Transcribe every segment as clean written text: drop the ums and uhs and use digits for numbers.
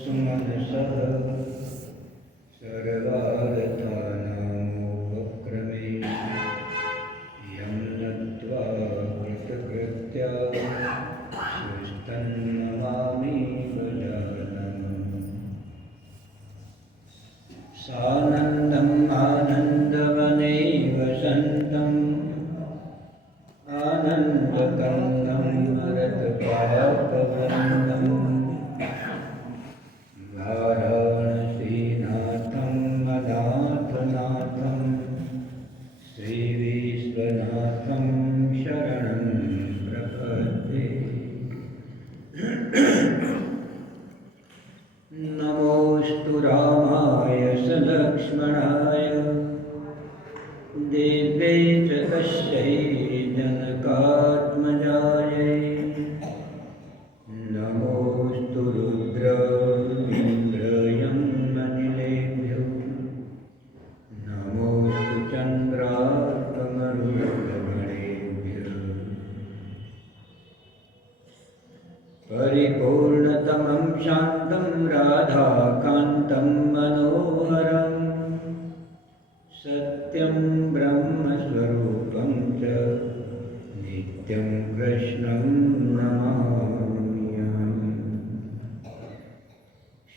सुमनसः सर्वार्थानामुपक्रमे यं नत्वा कृतकृत्या सुस्तन्नमामि गजाननम्। सानन्दम् आनन्दवने वसन्तम् आनन्दकन्दं रथपापवन्दम् वाराणसीनाथं अनाथनाथं श्रीविश्वनाथं शरणं प्रपद्ये। नमोऽस्तु रामाय सलक्ष्मणाय देव्यै च तस्यै जनकात्मजायै। नमोऽस्तु रुद्र इन्द्रयमनिलेभ्यो नमोऽस्तु चन्द्रार्कमरुदगणेभ्यः। परिपूर्णतमं शान्तं राधाकान्तं मनोहरम् सत्यं ब्रह्मस्वरूपं च नित्यं कृष्णं नमाम्यहम्।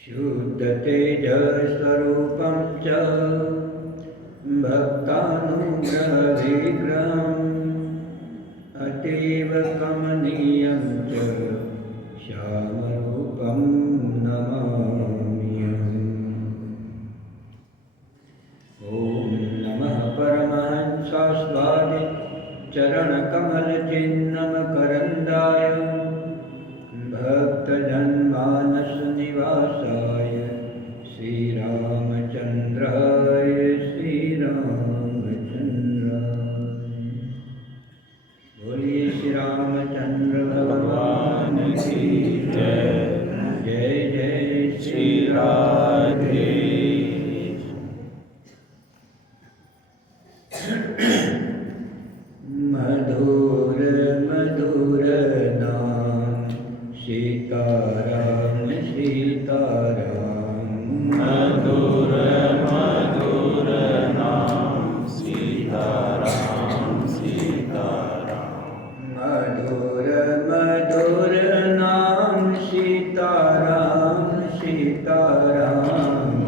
शुद्धतेजस्वरूपं च भक्तानुग्रहविग्रहम् अतीव कमनीयं च श्यामरूपं नमाम्यहम्। ॐ नमः परमहंसास्वादि चरणकमलचिह्नमकरन्दाय भक्तजन्मानसनिवासाय श्रीरामचन्द्राय श्रीरामचन्द्राय। बोलिए श्री रामचंद्र भगवान की जय। जय जय श्री राधे। मधुर मधुर नाम सीताराम सीताराम। मधुर मधुर नाम सीताराम सीताराम। मधुर मधुर नाम सीताराम सीताराम।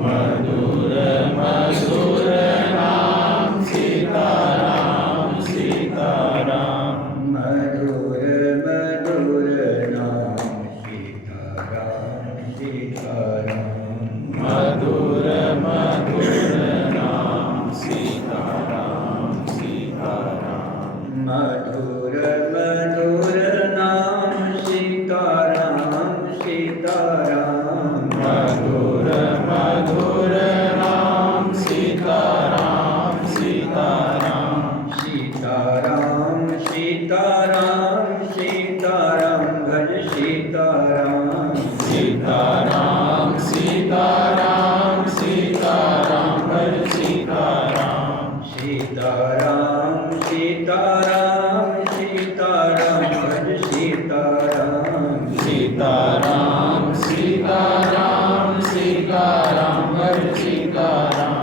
मधुर मधुर नाम सीताराम सीताराम। मधुर मधुर नाम सीताराम सीताराम। मधुर मधुर नाम सीताराम सीताराम। मधुर मधुर नाम सीताराम सीताराम। मधुर मधुर नाम सीताराम सीताराम। सीताराम सीताराम सीताराम भज सीताराम। सीताराम सीताराम सीताराम भज सीताराम। सीताराम सीताराम सीताराम भज सीताराम। सीताराम सीताराम सीताराम भज सीताराम।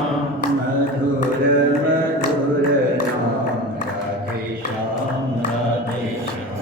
मधुर मधुर नाम राधे श्याम राधे श्याम।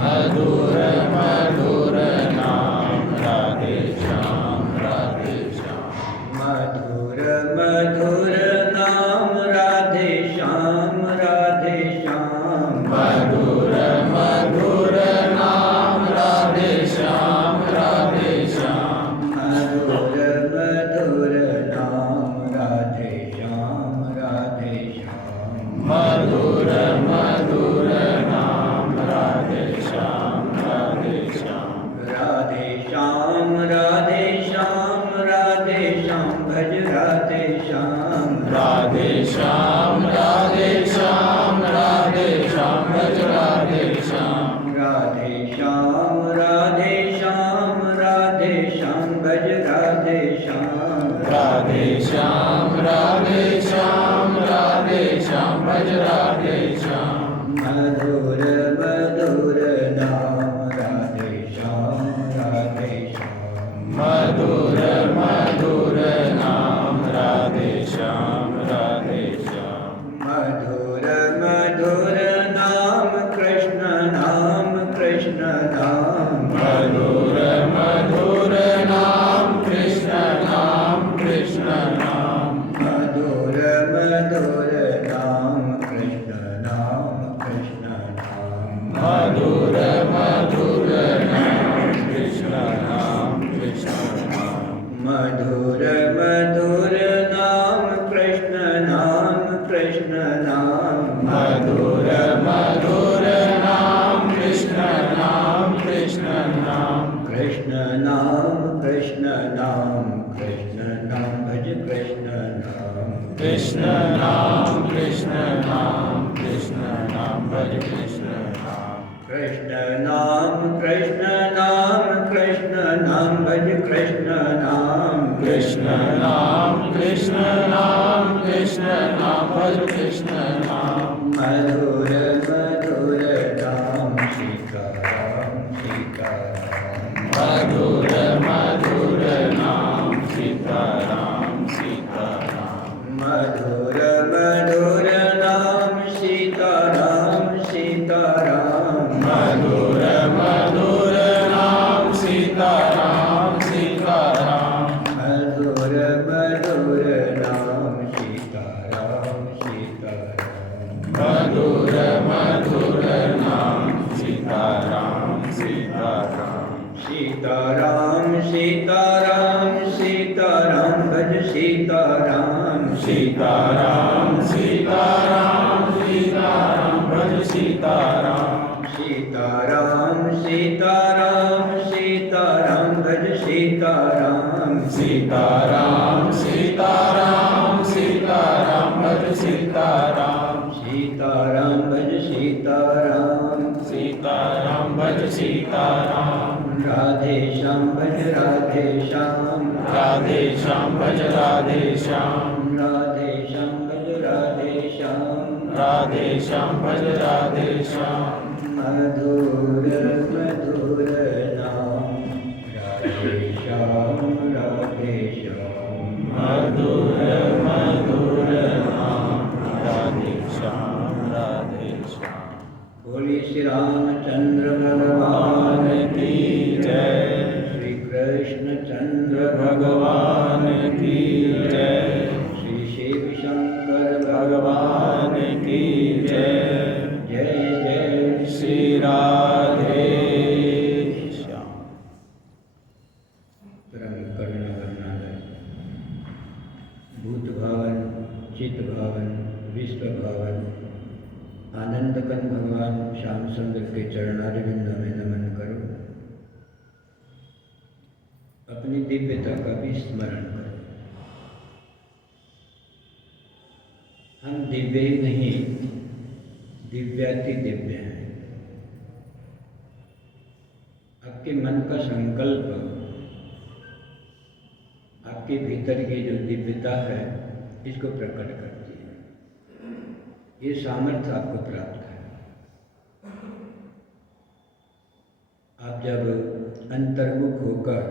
मधुर मधुर नाम राधे श्याम राधे श्याम। मधुर मधुर नाम राधे श्याम राधे श्याम। मधुर मधुर नाम राधे श्याम राधे श्याम। मधुर मधुर नाम राधे श्याम राधे श्याम। मधुर मधुर नाम राधे श्याम राधे श्याम। राधे श्याम राधे श्याम राधे श्याम भज राधे श्याम। राधे श्याम राधे श्याम राधे श्याम भज राधे श्याम। राधे श्याम राधे श्याम राधे श्याम भज राधे श्याम। राधे श्याम राधे श्याम राधे श्याम भज राधे श्याम। मधुर मधुर नाम राधे श्याम राधे श्याम। मधुर मधुर नाम राधे श्याम राधे श्याम। मधुर मधुर नाम कृष्ण नाम कृष्ण नाम। मधुर मधुर नाम कृष्ण नाम कृष्ण नाम। मधुर मधुर नाम कृष्ण नाम कृष्ण नाम। मधुर मधुर नाम कृष्ण नाम कृष्ण नाम। मधुर मधुर नाम कृष्ण नाम कृष्ण नाम। मधुर मधुर नाम कृष्ण नाम कृष्ण नाम। कृष्ण नाम कृष्ण नाम कृष्ण नाम भज कृष्ण नाम। कृष्ण नाम कृष्ण नाम कृष्ण नाम भज कृष्ण नाम। कृष्ण नाम कृष्ण नाम कृष्ण नाम भज कृष्ण नाम। कृष्ण नाम कृष्ण नाम कृष्ण नाम भज कृष्ण नाम। मधुर मधुर नाम सीताराम सीताराम। मधुर मधुर नाम सीताराम सीताराम। मधुर मधुर नाम सीताराम सीताराम। मधुर मधुर नाम सीताराम सीताराम। मधुर मधुर नाम सीताराम सीताराम। मधुर मधुर नाम सीताराम सीताराम। सीताराम सीताराम सीताराम भज सीताराम। सीताराम सीताराम सीताराम भज सीताराम। सीताराम सीताराम सीताराम भज सीताराम। सीताराम सीताराम सीताराम भज सीताराम। सीताराम भज सीताराम। सीताराम भज सीताराम। राधे श्याम भज राधे श्याम। राधे श्याम भज राधे श्याम। राधे श्याम भज राधे श्याम। राधे श्याम भज राधे श्याम। मधुर मधुर नाम राधे श्याम राधे श्याम। मधुर मधुर नाम राधे श्याम राधे श्याम। बोलिए श्री रामचंद्र भगवान भगवान की जय। श्री कृष्ण चंद्र भगवान की जय। श्री शिव शंकर भगवान की जय। जय जय श्री राधे श्याम। परम करुणा वर्णालय भूत भावन चित भावन विश्व भावन आनंदकन भगवान श्याम सुंदर के चरणारविंद में नमन करो। अपनी दिव्यता का भी स्मरण करो। हम दिव्य ही नहीं दिव्याति दिव्य हैं। आपके मन का संकल्प आपके भीतर की जो दिव्यता है इसको प्रकट करती है। ये सामर्थ्य आपको प्राप्त है। आप जब अंतर्मुख होकर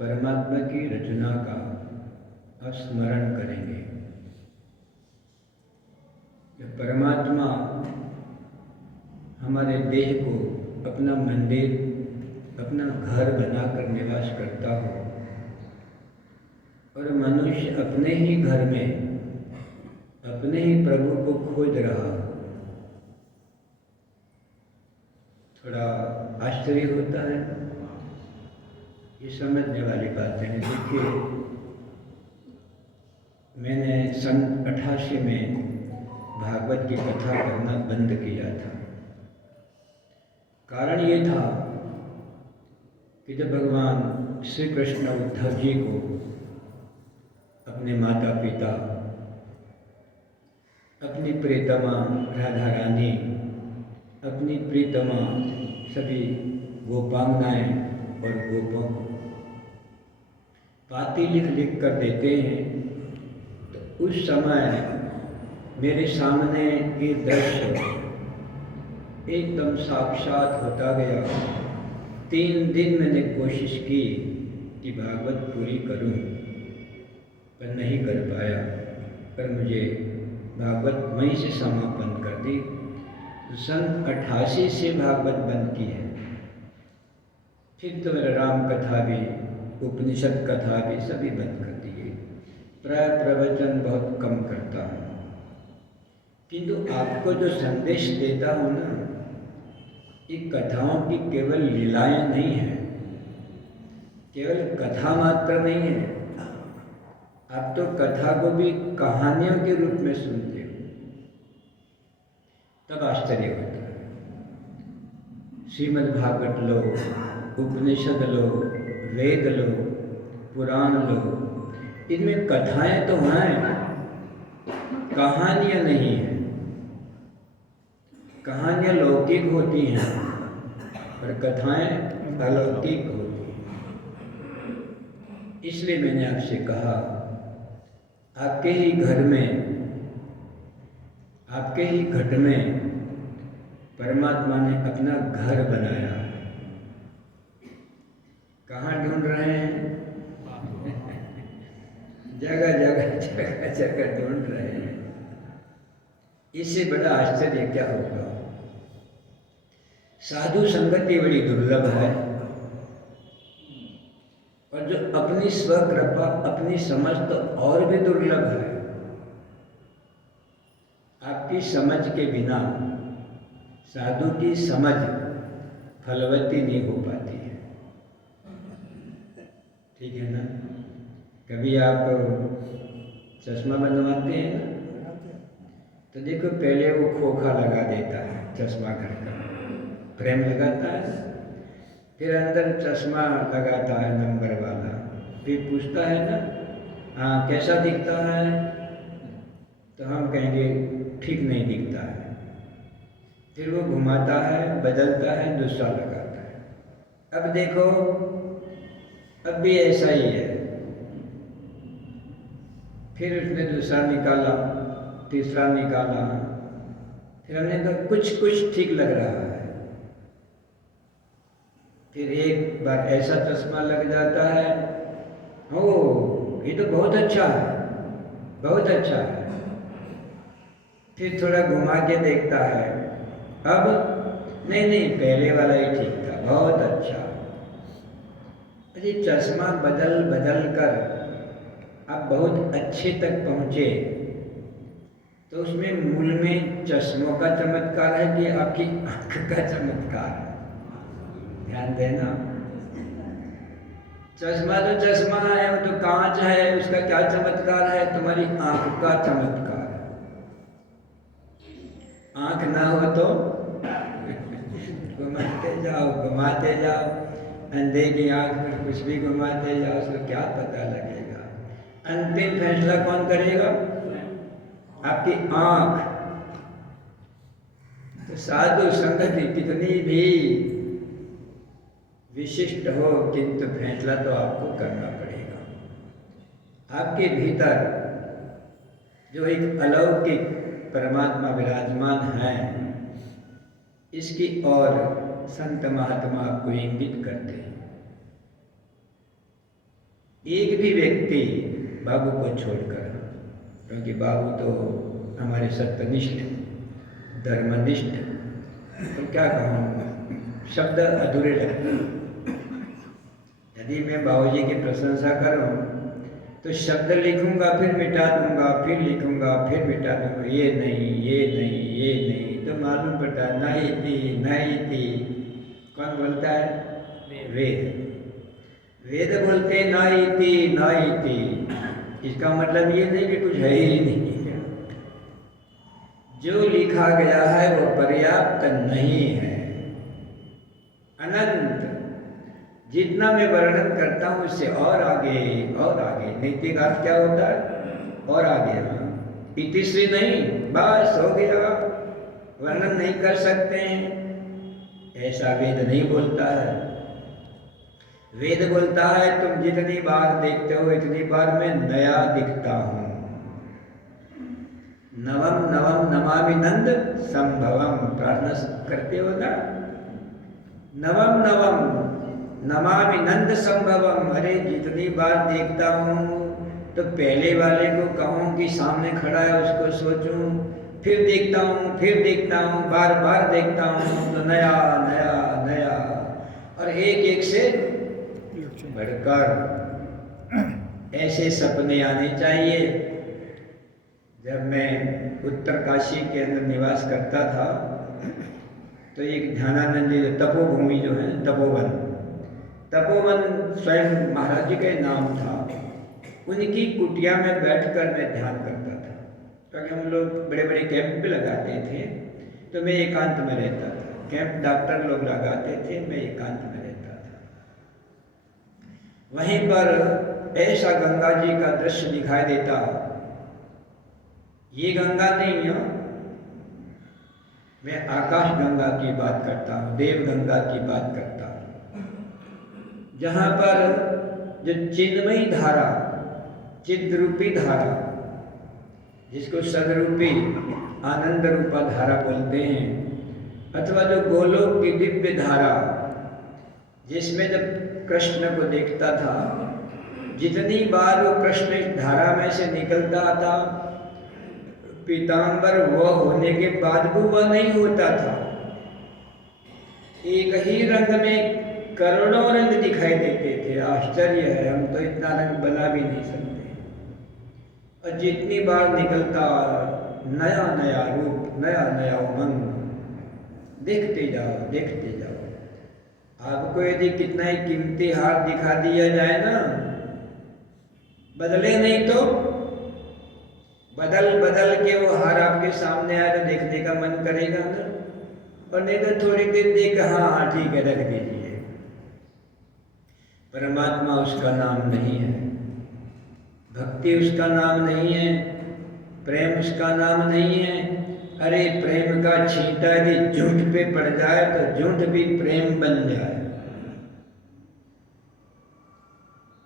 परमात्मा की रचना का स्मरण करेंगे, जब परमात्मा हमारे देह को अपना मंदिर अपना घर बनाकर निवास करता हो और मनुष्य अपने ही घर में अपने ही प्रभु को खोज रहा, थोड़ा आश्चर्य होता है। ये समझने वाली बातें हैं। देखिए, मैंने सन 88 में भागवत की कथा करना बंद किया था। कारण ये था कि जब भगवान श्री कृष्ण उद्धव जी को अपने माता पिता, अपनी प्रियतमा राधा रानी, अपनी प्रियतमा सभी गोपांगनाएं और गोपों को पाती लिख लिख कर देते हैं, तो उस समय मेरे सामने ये दृश्य एकदम साक्षात होता गया। 3 दिन मैंने कोशिश की कि भागवत पूरी करूं, पर नहीं कर पाया। पर मुझे भागवत वहीं से समापन कर दी। तो सन 88 से भागवत बंद की है। फिर तो मेरा राम कथा भी, उपनिषद कथा भी सभी बंद कर दिए। प्राय प्रवचन बहुत कम करता हूँ, किंतु आपको जो संदेश देता हूँ ना, ये कथाओं की केवल लीलाएं नहीं है, केवल कथा मात्र नहीं है। आप तो कथा को भी कहानियों के रूप में सुनते हो, तब आश्चर्य होता है। श्रीमद् भागवत लो, उपनिषद लो, वेद लो, पुराण लो, इनमें कथाएं तो हैं, कहानियां नहीं हैं। कहानियां लौकिक होती हैं और कथाएं अलौकिक होती हैं। इसलिए मैंने आपसे कहा, आपके ही घर में, आपके ही घट में परमात्मा ने अपना घर बनाया। कहाँ ढूंढ रहे हैं? जगह जगह जगह जगह ढूंढ रहे हैं। इससे बड़ा आश्चर्य क्या होगा। साधु संगति बड़ी दुर्लभ है, और जो अपनी स्वकृपा, अपनी समझ तो और भी दुर्लभ है। आपकी समझ के बिना साधु की समझ फलवती नहीं हो पाती है। ठीक है ना? कभी आप चश्मा बनवाते हैं ना, तो देखो पहले वो खोखा लगा देता है, चश्मा घर का फ्रेम लगाता है, फिर अंदर चश्मा लगाता है नंबर वाला, फिर पूछता है ना, हाँ कैसा दिखता है? तो हम कहेंगे ठीक नहीं दिखता है। फिर वो घुमाता है, बदलता है, दूसरा लगाता है। अब देखो, अब भी ऐसा ही है। फिर उसने दूसरा निकाला, तीसरा निकाला, फिर हमने कहा कुछ कुछ ठीक लग रहा है। फिर एक बार ऐसा चश्मा लग जाता है, ओ ये तो बहुत अच्छा है, बहुत अच्छा है। फिर थोड़ा घुमा के देखता है, अब नहीं नहीं पहले वाला ही ठीक था, बहुत अच्छा। अरे चश्मा बदल बदल कर आप बहुत अच्छे तक पहुँचे, तो उसमें मूल में चश्मों का चमत्कार है कि आपकी आँख का चमत्कार है? ध्यान देना। चश्मा तो चश्मा है, वो तो कांच है, उसका क्या चमत्कार है? तुम्हारी आँख का चमत्कार है। आँख ना हो तो घुमाते जाओ घुमाते जाओ, अंधे की आँख पर कुछ भी घुमाते जाओ, उसको क्या पता लगेगा? अंतिम फैसला कौन करेगा? आपकी आँख। तो साधु संगति कितनी भी विशिष्ट हो, किंतु फैसला तो आपको करना पड़ेगा। आपके भीतर जो एक अलौकिक परमात्मा विराजमान है, इसकी ओर संत महात्मा आपको इंगित करते हैं। एक भी व्यक्ति बाबू को छोड़कर, क्योंकि बाबू तो हमारे सत्यनिष्ठ, धर्मनिष्ठ, तो क्या कहूँ, शब्द अधूरे लगते हैं। यदि मैं बाबूजी की प्रशंसा करूं तो शब्द लिखूंगा, फिर मिटा दूंगा, फिर लिखूंगा, फिर मिटा दूंगा, ये नहीं, ये नहीं, ये नहीं, तो मालूम पड़ता है नहीं थी, नहीं थी। कौन बोलता है? वेद। वेद बोलते हैं नहीं थी, नहीं थी। इसका मतलब ये नहीं कि कुछ है ही नहीं। जो लिखा गया है वो पर्याप्त नहीं है, अनंत। जितना मैं वर्णन करता हूँ उससे और आगे और आगे। नैतिक अर्थ क्या होता है? और आगे। इतिश्री नहीं, बस हो गया, वर्णन नहीं कर सकते हैं, ऐसा वेद नहीं बोलता है। वेद बोलता है तुम जितनी बार देखते हो इतनी बार मैं नया दिखता हूँ। नवम नवम नमामि नंद संभवम, प्रार्थना करते हो ना? नवम नवम नमामि नंद संभवम। अरे जितनी बार देखता हूँ तो पहले वाले को कहूँ कि सामने खड़ा है उसको सोचूं, फिर देखता हूँ, बार बार देखता हूँ तो नया नया नया और एक एक से बढ़कर ऐसे सपने आने चाहिए। जब मैं उत्तरकाशी के अंदर निवास करता था तो एक ध्यानानंद जी तपोभूमि जो है तपोवन स्वयं महाराज जी का नाम था। उनकी कुटिया में बैठकर मैं ध्यान करता था, क्योंकि हम लोग बड़े बड़े कैंप पे लगाते थे तो मैं एकांत में रहता था। कैंप डॉक्टर लोग लगाते थे, मैं एकांत में रहता था। वहीं पर ऐसा गंगा जी का दृश्य दिखाई देता। ये गंगा नहीं है, मैं आकाश गंगा की बात करता हूँ, देव गंगा की बात करता हूँ, जहाँ पर जो चिन्मयी धारा, चिद्रूपी धारा, जिसको सदरूपी आनंद रूपा धारा बोलते हैं, अथवा जो गोलोक की दिव्य धारा, जिसमें जब कृष्ण को देखता था, जितनी बार वो कृष्ण इस धारा में से निकलता था, पीतांबर वह होने के बाद भी वह नहीं होता था। एक ही रंग में करोड़ों रंग दिखाई देते थे। आश्चर्य है, हम तो इतना रंग बना भी नहीं सकते। और जितनी बार निकलता नया नया रूप, नया नया उमंग, देखते जाओ। आपको यदि कितना ही कीमती हार दिखा दिया जाए ना, बदले नहीं तो बदल के वो हार आपके सामने आए तो देखने का मन करेगा ना, और नहीं तो थोड़ी देर देख हाँ ठीक है रख दीजिए। परमात्मा उसका नाम नहीं है, भक्ति उसका नाम नहीं है, प्रेम उसका नाम नहीं है। अरे प्रेम का छींटा यदि झूठ पे पड़ जाए तो झूठ भी प्रेम बन जाए।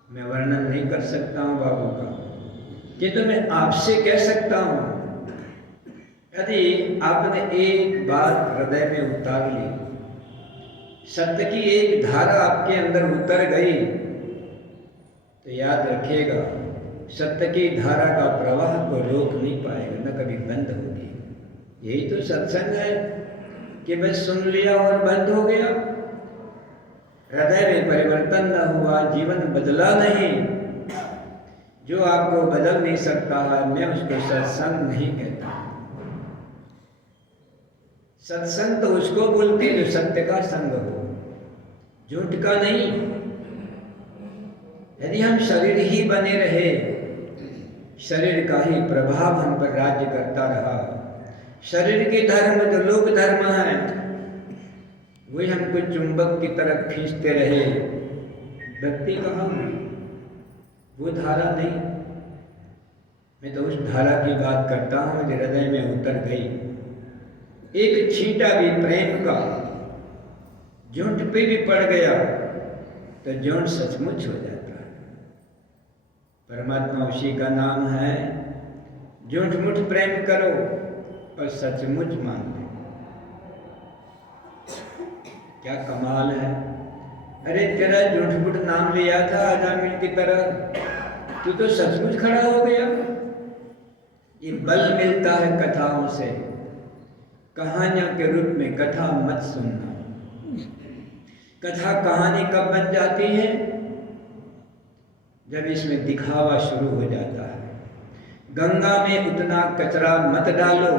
मैं वर्णन नहीं कर सकता हूँ बाबू का, किंतु मैं आपसे कह सकता हूँ, यदि आपने एक बात हृदय में उतार ली, सत्य की एक धारा आपके अंदर उतर गई, तो याद रखिएगा सत्य की धारा का प्रवाह को रोक नहीं पाएगा, न कभी बंद होगी। यही तो सत्संग है कि बस सुन लिया और बंद हो गया, हृदय में परिवर्तन न हुआ, जीवन बदला नहीं। जो आपको बदल नहीं सकता है, मैं उसको सत्संग नहीं कहता। सत्संग तो उसको बोलते हैं जो सत्य का संग हो, झूठ का नहीं। यदि हम शरीर ही बने रहे, शरीर का ही प्रभाव हम पर राज्य करता रहा, शरीर के धर्म जो लोक धर्म है वही हमको चुंबक की तरफ खींचते रहे, व्यक्ति कहाँ, वो धारा नहीं। मैं तो उस धारा की बात करता हूँ जो हृदय में उतर गई। एक छींटा भी प्रेम का झूठ पे भी पड़ गया तो झूठ सचमुच हो जाता है। परमात्मा उसी का नाम है। झूठ मुठ प्रेम करो और सचमुच मान लो। क्या कमाल है। अरे तेरा झूठ मुठ नाम लिया था अजामिल की तरह, तू तो सचमुच खड़ा हो गया। ये बल मिलता है कथाओं से। कहानियों के रूप में कथा मत सुनना। कथा कहानी कब बन जाती है? जब इसमें दिखावा शुरू हो जाता है। गंगा में उतना कचरा मत डालो।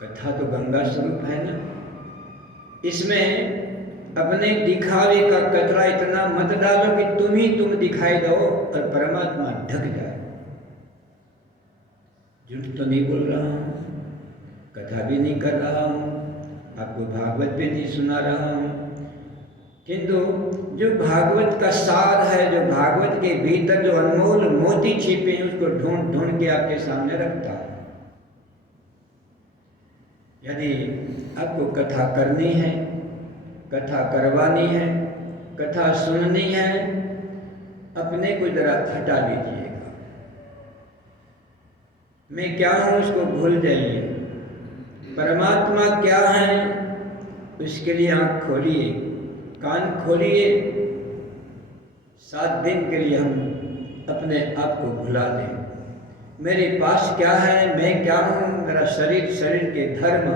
कथा तो गंगा स्वरूप है ना, इसमें अपने दिखावे का कचरा इतना मत डालो कि तुम ही तुम दिखाई दो और परमात्मा ढक जाए। झूठ तो नहीं बोल रहा हूँ, कथा भी नहीं कर रहा हूँ, आपको भागवत भी नहीं सुना रहा हूँ, किंतु जो भागवत का सार है, जो भागवत के भीतर जो अनमोल मोती छिपे हैं, उसको ढूंढ ढूंढ के आपके सामने रखता है। यदि आपको कथा करनी है, कथा करवानी है, कथा सुननी है, अपने को जरा हटा लीजिएगा। मैं क्या हूँ उसको भूल जाइए। परमात्मा क्या है उसके लिए आँख खोलिए, कान खोलिए। 7 दिन के लिए हम अपने आप को भुला दें। मेरे पास क्या है, मैं क्या हूँ, मेरा शरीर, शरीर के धर्म,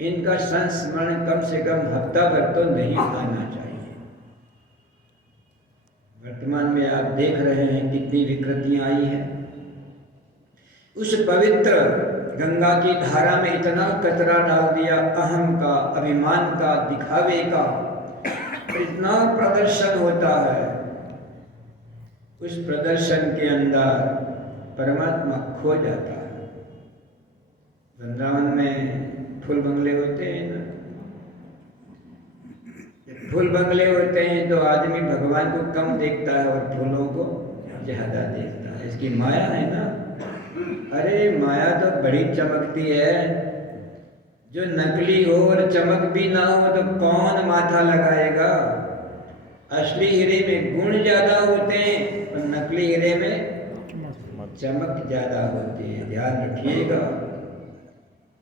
इनका संस्मरण कम से कम हफ्ता भर तो नहीं आना चाहिए। वर्तमान में आप देख रहे हैं कितनी विकृतियां आई हैं। उस पवित्र गंगा की धारा में इतना कचरा डाल दिया, अहम का, अभिमान का, दिखावे का, इतना प्रदर्शन होता है। उस प्रदर्शन के अंदर परमात्मा खो जाता है। वृंदावन में फूल बंगले होते हैं ना, फूल बंगले होते हैं तो आदमी भगवान को कम देखता है और फूलों को ज्यादा देखता है। इसकी माया है ना। अरे माया तो बड़ी चमकती है। जो नकली हो और चमक भी ना हो तो कौन माथा लगाएगा। असली हीरे में गुण ज्यादा होते हैं और नकली हीरे में चमक ज्यादा होती है। ध्यान रखिएगा।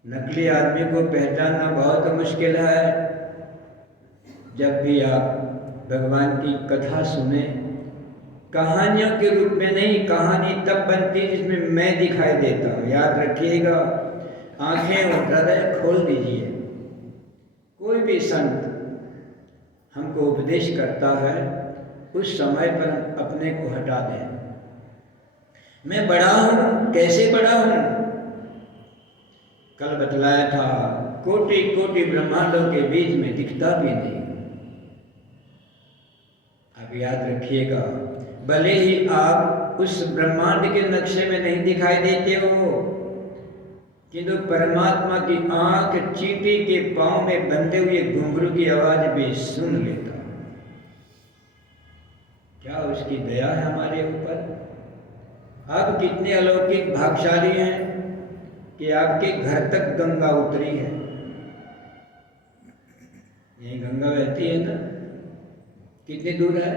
नकली आदमी को पहचानना बहुत मुश्किल है। जब भी आप भगवान की कथा सुने, कहानियों के रूप में नहीं, कहानी तब बनती है जिसमें मैं दिखाई देता हूँ। याद रखिएगा, आंखें और हृदय खोल दीजिए। कोई भी संत हमको उपदेश करता है, उस समय पर हम अपने को हटा दें। मैं बड़ा हूँ, कैसे बड़ा हूँ? कल बतलाया था, कोटि कोटि ब्रह्मांडों के बीच में दिखता भी नहीं। आप याद रखिएगा, भले ही आप उस ब्रह्मांड के नक्शे में नहीं दिखाई देते हो, किंतु परमात्मा की आंख चींटी के पांव में बंधे हुए घुंघरू की आवाज भी सुन लेता। क्या उसकी दया है हमारे ऊपर? आप कितने अलौकिक भाग्यशाली हैं कि आपके घर तक गंगा उतरी है। यही गंगा बहती है ना। कितनी दूर है?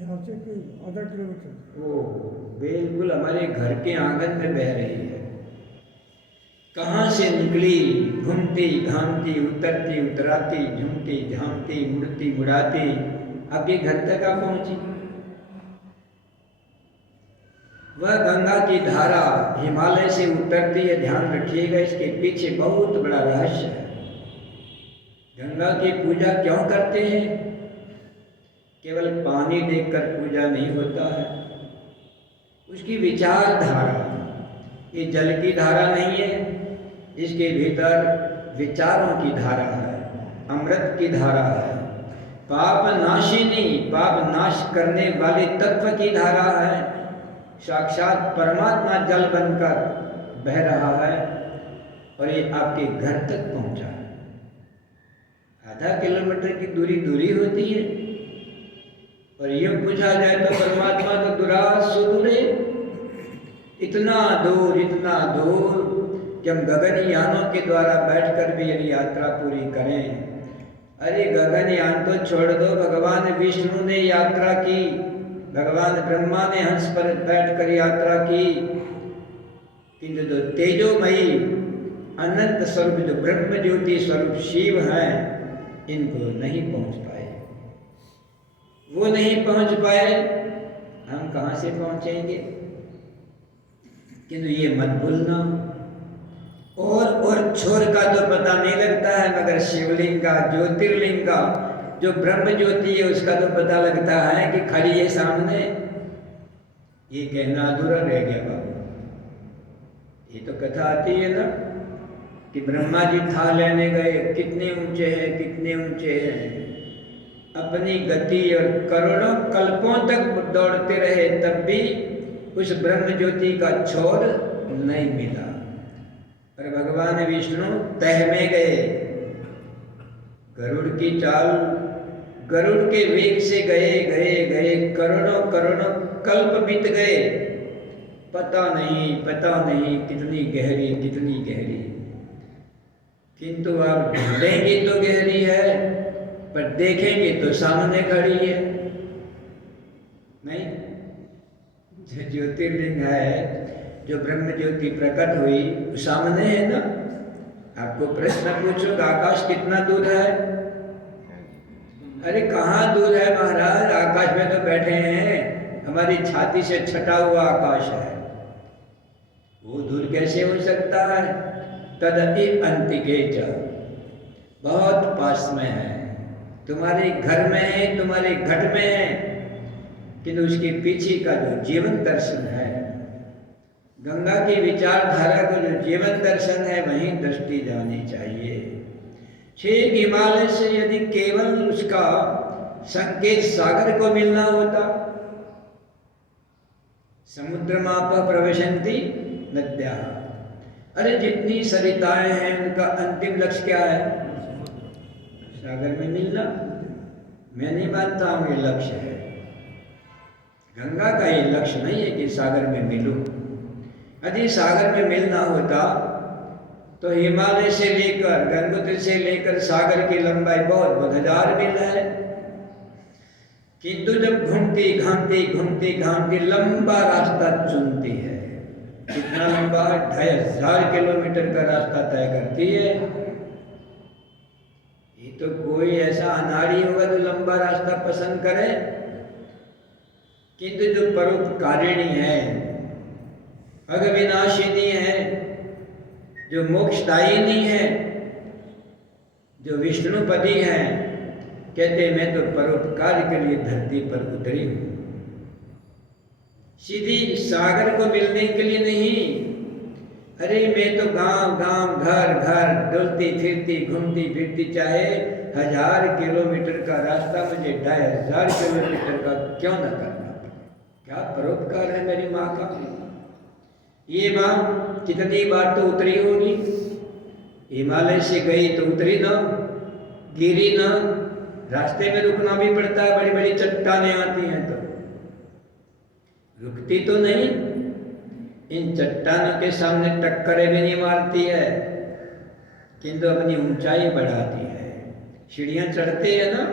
यहाँ से कोई आधा किलोमीटर। ओ, बिल्कुल हमारे घर के आंगन में बह रही है। कहाँ से निकली, घूमती घामती, उतरती उतराती, झूमती झामती, मुड़ती मुड़ाती, आपके घर तक आ पहुंची। वह गंगा की धारा हिमालय से उतरती है। ध्यान रखिएगा, इसके पीछे बहुत बड़ा रहस्य है। गंगा की पूजा क्यों करते हैं? केवल पानी देखकर पूजा नहीं होता है। उसकी विचारधारा, ये जल की धारा नहीं है, इसके भीतर विचारों की धारा है, अमृत की धारा है, पाप नाशिनी, पाप नाश करने वाले तत्व की धारा है। साक्षात परमात्मा जल बनकर बह रहा है और ये आपके घर तक पहुंचा है। आधा किलोमीटर की दूरी होती है और ये पूछा जाए तो परमात्मा तो दुराज सुदूर है। इतना दूर कि हम गगनयानों के द्वारा बैठकर भी यदि यात्रा पूरी करें। अरे गगनयान तो छोड़ दो, भगवान विष्णु ने यात्रा की, भगवान ब्रह्मा ने हंस पर बैठकर यात्रा की, किंतु जो तेजोमयी अनंत स्वरूप, जो ब्रह्म ज्योति स्वरूप शिव हैं, इनको नहीं पहुंच पाए। वो नहीं पहुंच पाए, हम कहाँ से पहुंचेंगे? किंतु ये मत भूलना, और छोर का तो पता नहीं लगता है, मगर शिवलिंग का, ज्योतिर्लिंग का, जो ब्रह्म ज्योति है उसका तो पता लगता है कि खड़ी है सामने। ये कहना अधूरा रह गया बाबू। ये तो कथा आती है ना कि ब्रह्मा जी था लेने गए, कितने ऊंचे हैं, कितने ऊंचे हैं, अपनी गति और करोड़ों कल्पों तक दौड़ते रहे, तब भी उस ब्रह्म ज्योति का छोर नहीं मिला। और भगवान विष्णु तह में गए, गरुड़ की चाल, गरुड़ के वेग से गए, करोड़ों करोड़ों कल्प बीत गए, पता नहीं कितनी गहरी। किंतु आप ढूंढेंगे तो गहरी है, पर देखेंगे तो सामने खड़ी है। नहीं, जो ज्योतिर्लिंग है, जो ब्रह्म ज्योति प्रकट हुई, सामने है ना। आपको प्रश्न पूछो तो आकाश कितना दूर है? अरे कहाँ दूर है महाराज, आकाश में तो बैठे हैं, हमारी छाती से छटा हुआ आकाश है, वो दूर कैसे हो सकता है? तदपि अंतिके च, बहुत पास में है, तुम्हारे घर में है, तुम्हारे घट में है, किंतु उसके पीछे का जो जीवन दर्शन है, गंगा की विचारधारा का जो जीवन दर्शन है, वहीं दृष्टि जानी चाहिए। ठीक हिमालय से यदि केवल उसका संकेत सागर को मिलना होता, समुद्रमाप प्रविशन्ति नद्या, अरे जितनी सरिताएं हैं उनका अंतिम लक्ष्य क्या है? सागर में मिलना। मैं नहीं मानता हूं ये लक्ष्य है, गंगा का ये लक्ष्य नहीं है कि सागर में मिलूं। यदि सागर में मिलना होता तो हिमालय से लेकर गंगोत्री से लेकर सागर की लंबाई बहुत 1000 मील है, किंतु जब घूमती घामती लंबा रास्ता चुनती है, कितना लंबा? 2500 किलोमीटर का रास्ता तय करती है। ये तो कोई ऐसा अनाड़ी होगा जो लंबा रास्ता पसंद करे, किंतु जो परोपकारिणी है, अविनाशिनी है, जो मोक्षदायिनी है, जो विष्णुपदी है, कहते मैं तो परोपकार के लिए धरती पर उतरी हूं, सीधी सागर को मिलने के लिए नहीं। अरे मैं तो गांव घर घर डोलती फिरती घूमती फिरती, चाहे 1000 किलोमीटर का रास्ता मुझे 2500 किलोमीटर का क्यों न करना? क्या परोपकार है मेरी माँ का। ये माँ कितनी बार तो उतरी होगी, हिमालय से गई तो उतरी ना, गिरी ना, रास्ते में रुकना भी पड़ता है, बड़ी बड़ी चट्टानें आती हैं तो रुकती तो नहीं, इन चट्टानों के सामने टक्करें भी नहीं मारती है, किंतु अपनी ऊंचाई बढ़ाती है। सीढ़ियां चढ़ते हैं ना,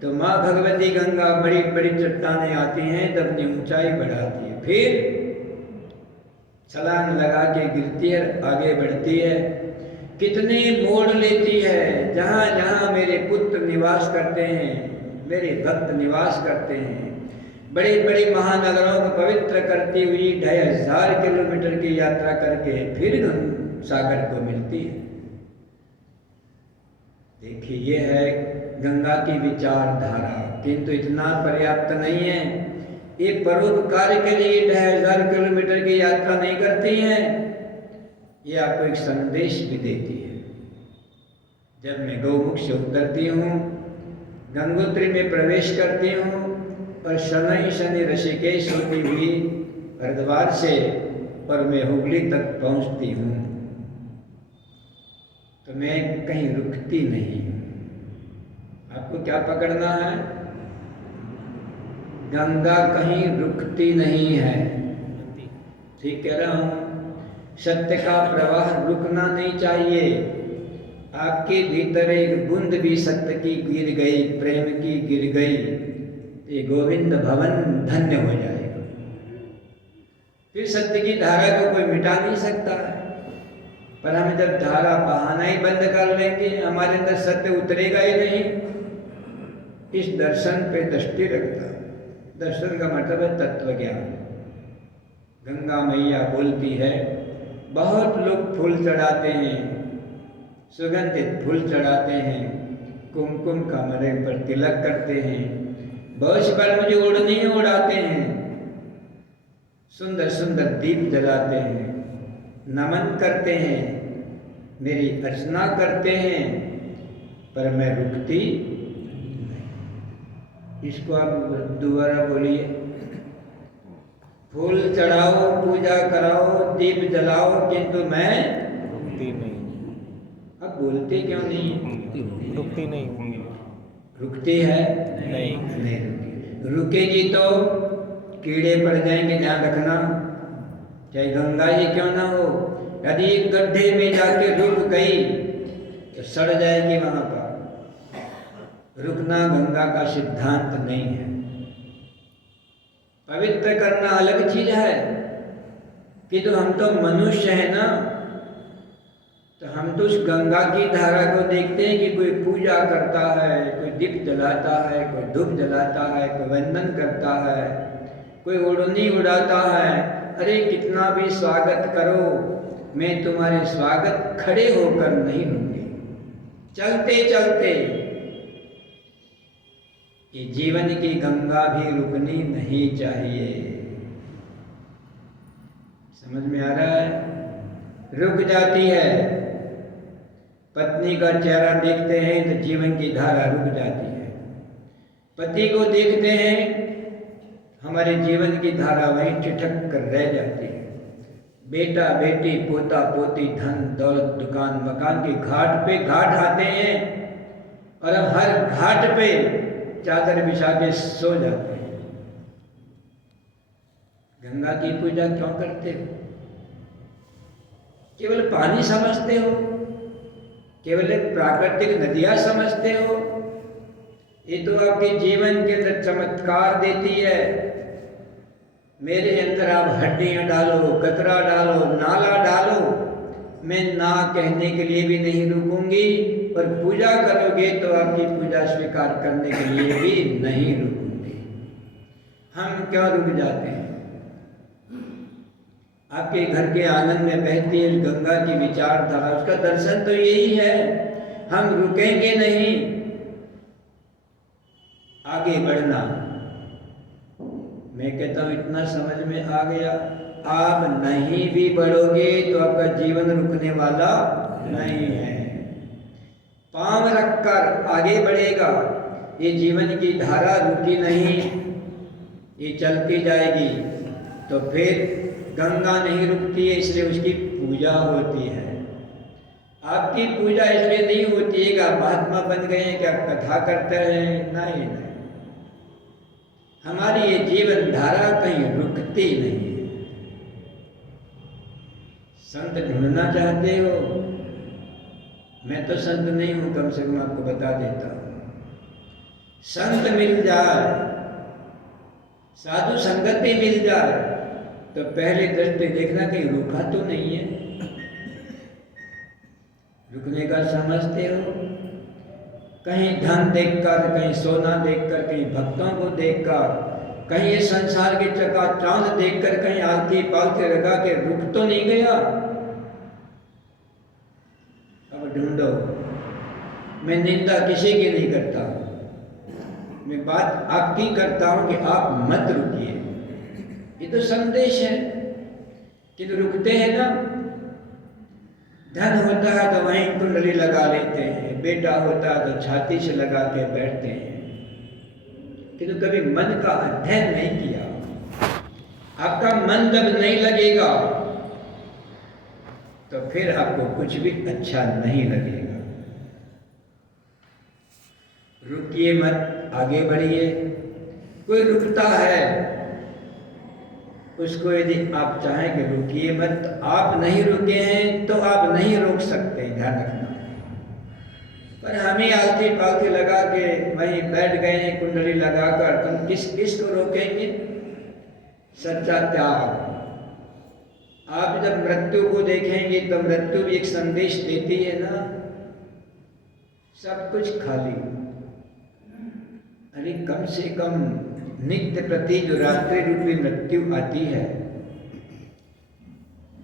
तो माँ भगवती गंगा बड़ी बड़ी चट्टानें आती हैं तो अपनी ऊंचाई बढ़ाती है, फिर छलांग लगा के गिरती है, आगे बढ़ती है, कितने मोड़ लेती है। जहाँ जहाँ मेरे पुत्र निवास करते हैं, मेरे भक्त निवास करते हैं, बड़े बड़े महानगरों को पवित्र करती हुई 2500 किलोमीटर की यात्रा करके फिर सागर को मिलती है। देखिए ये है गंगा की विचारधारा, किंतु इतना पर्याप्त नहीं है। ये परोपकार के लिए 2500 किलोमीटर की यात्रा नहीं करती हैं, ये आपको एक संदेश भी देती है। जब मैं गौमुख से उतरती हूँ, गंगोत्री में प्रवेश करती हूँ और शनि शनि ऋषिकेश होती हुई हरिद्वार से और मैं हुगली तक पहुँचती हूँ, तो मैं कहीं रुकती नहीं हूँ। आपको क्या पकड़ना है? गंगा कहीं रुकती नहीं है, ठीक कह रहा हूँ। सत्य का प्रवाह रुकना नहीं चाहिए। आपके भीतर एक बूंद भी सत्य की गिर गई, प्रेम की गिर गई, ये गोविंद भवन धन्य हो जाएगा। फिर सत्य की धारा को कोई मिटा नहीं सकता है, पर हम जब धारा बहाना ही बंद कर लेंगे, हमारे अंदर सत्य उतरेगा ही नहीं। इस दर्शन पे दृष्टि रखता, दर्शन का मतलब है तत्व ज्ञान। गंगा मैया बोलती है, बहुत लोग फूल चढ़ाते हैं, सुगंधित फूल चढ़ाते हैं, कुमकुम का मरे पर तिलक करते हैं, बहुत पर मुझे ओढ़नी उड़ाते हैं, सुंदर सुंदर दीप जलाते हैं, नमन करते हैं, मेरी अर्चना करते हैं, पर मैं रुकती नहीं। इसको आप दोबारा बोलिए। फूल चढ़ाओ, पूजा कराओ, दीप जलाओ, किंतु मैं रुकती नहीं। अब बोलते क्यों नहीं? रुकती नहीं होंगी। रुकती है? नहीं रुकी। रुकेगी तो कीड़े पड़ जाएंगे, ध्यान रखना, चाहे गंगा जी क्यों ना हो। यदि एक गड्ढे में जाके रुक गई तो सड़ जाएगी वहां पर। रुकना गंगा का सिद्धांत नहीं है। पवित्र करना अलग चीज है, कि तो हम तो मनुष्य है ना, तो हम तो उस गंगा की धारा को देखते हैं कि कोई पूजा करता है, कोई दीप जलाता है, कोई धूप जलाता है, कोई वंदन करता है, कोई ओढ़नी उड़ाता है। अरे कितना भी स्वागत करो, मैं तुम्हारे स्वागत खड़े होकर नहीं लूंगी, चलते चलते। ये जीवन की गंगा भी रुकनी नहीं चाहिए। समझ में आ रहा है? रुक जाती है। पत्नी का चेहरा देखते हैं तो जीवन की धारा रुक जाती है। पति को देखते हैं, हमारे जीवन की धारा वहीं ठिठक कर रह जाती है। बेटा बेटी पोता पोती धन दौलत दुकान मकान के घाट पे घाट आते हैं और अब हर घाट पे चादर बिछा के सो जाते हैं। गंगा की पूजा क्यों करते हो? केवल पानी समझते हो? केवल एक प्राकृतिक नदियां समझते हो? ये तो आपके जीवन के अंदर चमत्कार देती है। मेरे अंदर आप हड्डियां डालो, कतरा डालो, नाला डालो, मैं ना कहने के लिए भी नहीं रुकूंगी, और पूजा करोगे तो आपकी पूजा स्वीकार करने के लिए भी नहीं रुकूंगी। हम क्यों रुक जाते हैं? आपके घर के आंगन में बहती है गंगा की विचारधारा, उसका दर्शन तो यही है। हम रुकेंगे नहीं, आगे बढ़ना। मैं कहता हूं इतना समझ में आ गया, आप नहीं भी बढ़ोगे तो आपका जीवन रुकने वाला नहीं है। पांव रखकर आगे बढ़ेगा। ये जीवन की धारा रुकी नहीं, ये चलती जाएगी। तो फिर गंगा नहीं रुकती है, इसलिए उसकी पूजा होती है। आपकी पूजा इसलिए नहीं होती है कि आप महात्मा बन गए हैं, कि आप कथा करते हैं, नहीं नहीं। हमारी ये जीवन धारा कहीं रुकती नहीं है। संत ढूंढना चाहते हो? मैं तो संत नहीं हूं, कम से कम आपको बता देता हूं। संत मिल जाए, साधु संगति मिल जाए, तो पहले दृष्टि देखना कहीं रुका तो नहीं है। रुकने का समझते हो? कहीं धन देखकर, कहीं सोना देखकर, कहीं भक्तों को देखकर, कहीं ये संसार के चकाचौंध देखकर, कहीं आलती पालती लगा के रुक तो नहीं गया। अब ढूंढो। मैं निंदा किसी की नहीं करता, मैं बात आपकी करता हूं कि आप मत रुकिए। ये तो संदेश है कि तो रुकते हैं ना। धन होता है तो वहीं कुंडली लगा लेते हैं, बेटा होता है तो छाती से लगा के बैठते हैं, कि तो कभी मन का अध्ययन नहीं किया। आपका मन जब नहीं लगेगा तो फिर आपको कुछ भी अच्छा नहीं लगेगा। रुकिए मत, आगे बढ़िए। कोई रुकता है, उसको यदि आप चाहें कि रुकिए मत, आप नहीं रुके हैं तो आप नहीं रोक सकते, ध्यान रखना। पर हम ही आलती पालती लगा के वहीं बैठ गए हैं कुंडली लगाकर, तुम किस को रोकेंगे? सच्चा त्याग। आप जब मृत्यु को देखेंगे तो मृत्यु भी एक संदेश देती है ना, सब कुछ खाली। अरे कम से कम नित्य प्रति जो रात्रि रूपी मृत्यु आती है,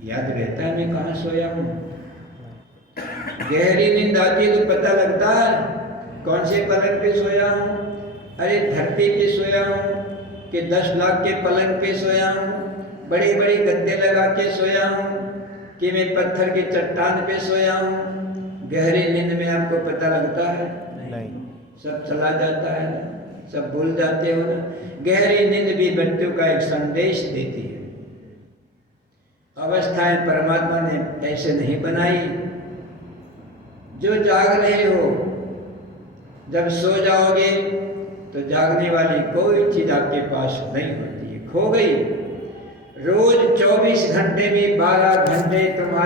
याद रहता है मैं कहाँ सोया हूँ? गहरी नींद आती है तो पता लगता है कौन से पलंग पे सोया हूँ। अरे धरती पे सोया हूँ कि 10 लाख के पलंग पे सोया हूँ, बड़े बड़े गद्दे लगा के सोया हूँ, कि मैं पत्थर के चट्टान पे सोया हूँ। गहरी नींद में आपको पता लगता है? नहीं, सब चला जाता है ना, सब भूल जाते हो ना। गहरी नींद भी मृत्यु का एक संदेश देती है। अवस्थाएं परमात्मा ने ऐसे नहीं बनाई। जो जाग रहे हो, जब सो जाओगे तो जागने वाली कोई चीज आपके पास नहीं होती है, खो गई। रोज 24 घंटे में 12 घंटे तुम्हारे